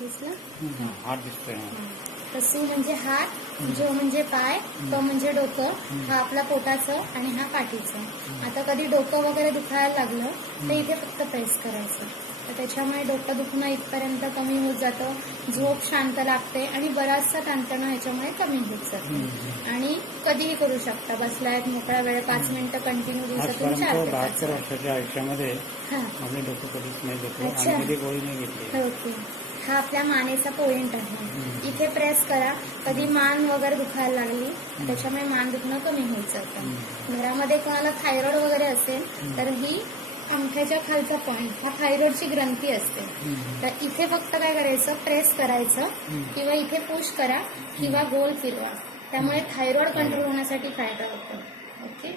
दिसलं? हात दिसतोय हा. सू म्हणजे हात जो म्हणजे पाय तो म्हणजे डोकं हा आपला पोटाचं आणि हा पाठीचं. आता कधी डोकं वगैरे दुखायला लागलं तर इथे फक्त प्रेस करायचं. तर त्याच्यामुळे डोकं दुखणं इथपर्यंत कमी होत जातं झोप शांत लागते आणि बराचसा ताणतणा ह्याच्यामुळे कमी होत जातो. आणि कधीही करू शकता बसलायत मोकळा वेळ पाच मिनिटं कंटिन्यू दिवसातून चार बहात्तर वर्षाच्या आयुष्यामध्ये हा. डोकं कधीच नाही घेतलं. हा आपल्या मानेचा पॉइंट आहे इथे प्रेस करा. कधी मान वगैरे दुखायला लागली त्याच्यामुळे मान दुखणं कमी होत जातं. घरामध्ये कोणाला थायरॉइड वगैरे असेल तर ही अंगठ्याच्या खालचा पॉइंट हा थायरॉइडची ग्रंथी असते. तर इथे फक्त काय करायचं प्रेस करायचं किंवा इथे पुश करा किंवा गोल फिरवा. त्यामुळे थायरॉइड कंट्रोल होण्यासाठी फायदा होतो. ओके?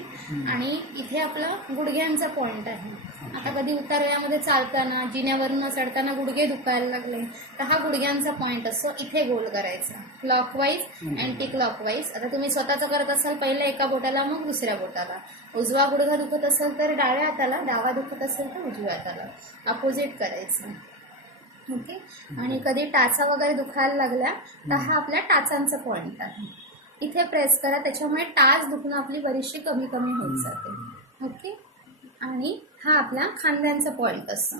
आणि इथे आपलं गुडघ्यांचा पॉइंट आहे. आता कधी उतारवयामध्ये चालताना जिन्यावरून चढताना गुडघे दुखायला लागले तर हा गुडघ्यांचा पॉइंट असतो. इथे गोल करायचा. क्लॉकवाईज अँटी क्लॉकवाईज आता तुम्ही स्वतःच करत असाल पहिले एका बोटाला मग दुसऱ्या बोटाला. उजवा गुडघा दुखत असेल तर डाव्या हाताला. डावा दुखत असेल तर उजव्या हाताला. अपोजिट करायचं. ओके? आणि कधी टाचा वगैरे दुखायला लागल्या तर हा आपल्या टाचांचा पॉइंट आहे. इथे प्रेस करा त्याच्यामुळे टाच दुखणं आपली बरीचशी कमी कमी होत जाते. ओके? आणि हा आपला खांद्यांचा पॉइंट असतो.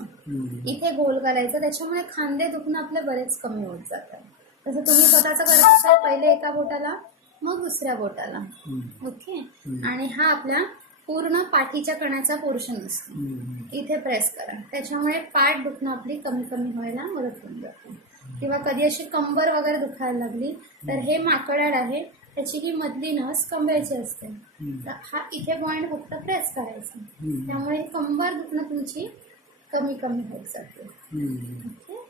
इथे गोल करायचं त्याच्यामुळे खांदे दुखणं आपले बरेच कमी होत जातात तसं तुम्ही स्वतःचं करत असाल पहिले एका बोटाला मग दुसऱ्या बोटाला. ओके? आणि हा आपला पूर्ण पाठीच्या कणाचा पोर्शन असतो. इथे प्रेस करा. त्याच्यामुळे पाठ दुखणं आपली कमी कमी व्हायला मदत होऊन जाते. किंवा कधी अशी कंबर वगैरे दुखायला लागली तर हे माकडाड आहे त्याची ही मधली नस कमरेची असते तर हा इथे पॉइंट फक्त प्रेस करायचा. त्यामुळे कंबर दुखणं तुमची कमी कमी होत जाते. ओके?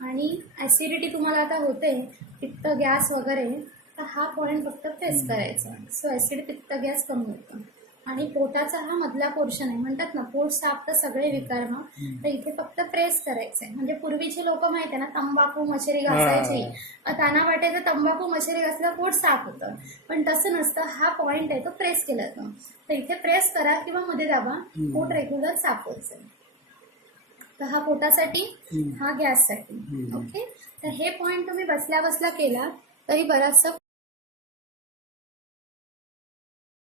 आणि ऍसिडिटी तुम्हाला आता होते पित्त गॅस वगैरे तर हा पॉइंट फक्त प्रेस करायचा. सो ऍसिड पित्त गॅस कमी होतं. आणि पोटाचा हा मधला पोर्शन आहे. म्हणतात ना पोट साफ तर सगळे विकार मग. तर इथे फक्त प्रेस करायचंय. म्हणजे पूर्वीचे लोक माहिती आहे ना तंबाखू मशरी घासायची. त्यांना वाटायचं तंबाखू मशरी घासलं पोट साफ होतं. पण तसं नसतं. हा पॉइंट आहे तो प्रेस केला जातो तर इथे प्रेस करा किंवा मध्ये दाबा. पोट रेग्युलर साफ होत तर हा पोटासाठी हा गॅससाठी. ओके? तर हे पॉइंट तुम्ही बसल्या बसल्या केला तरी बराचसा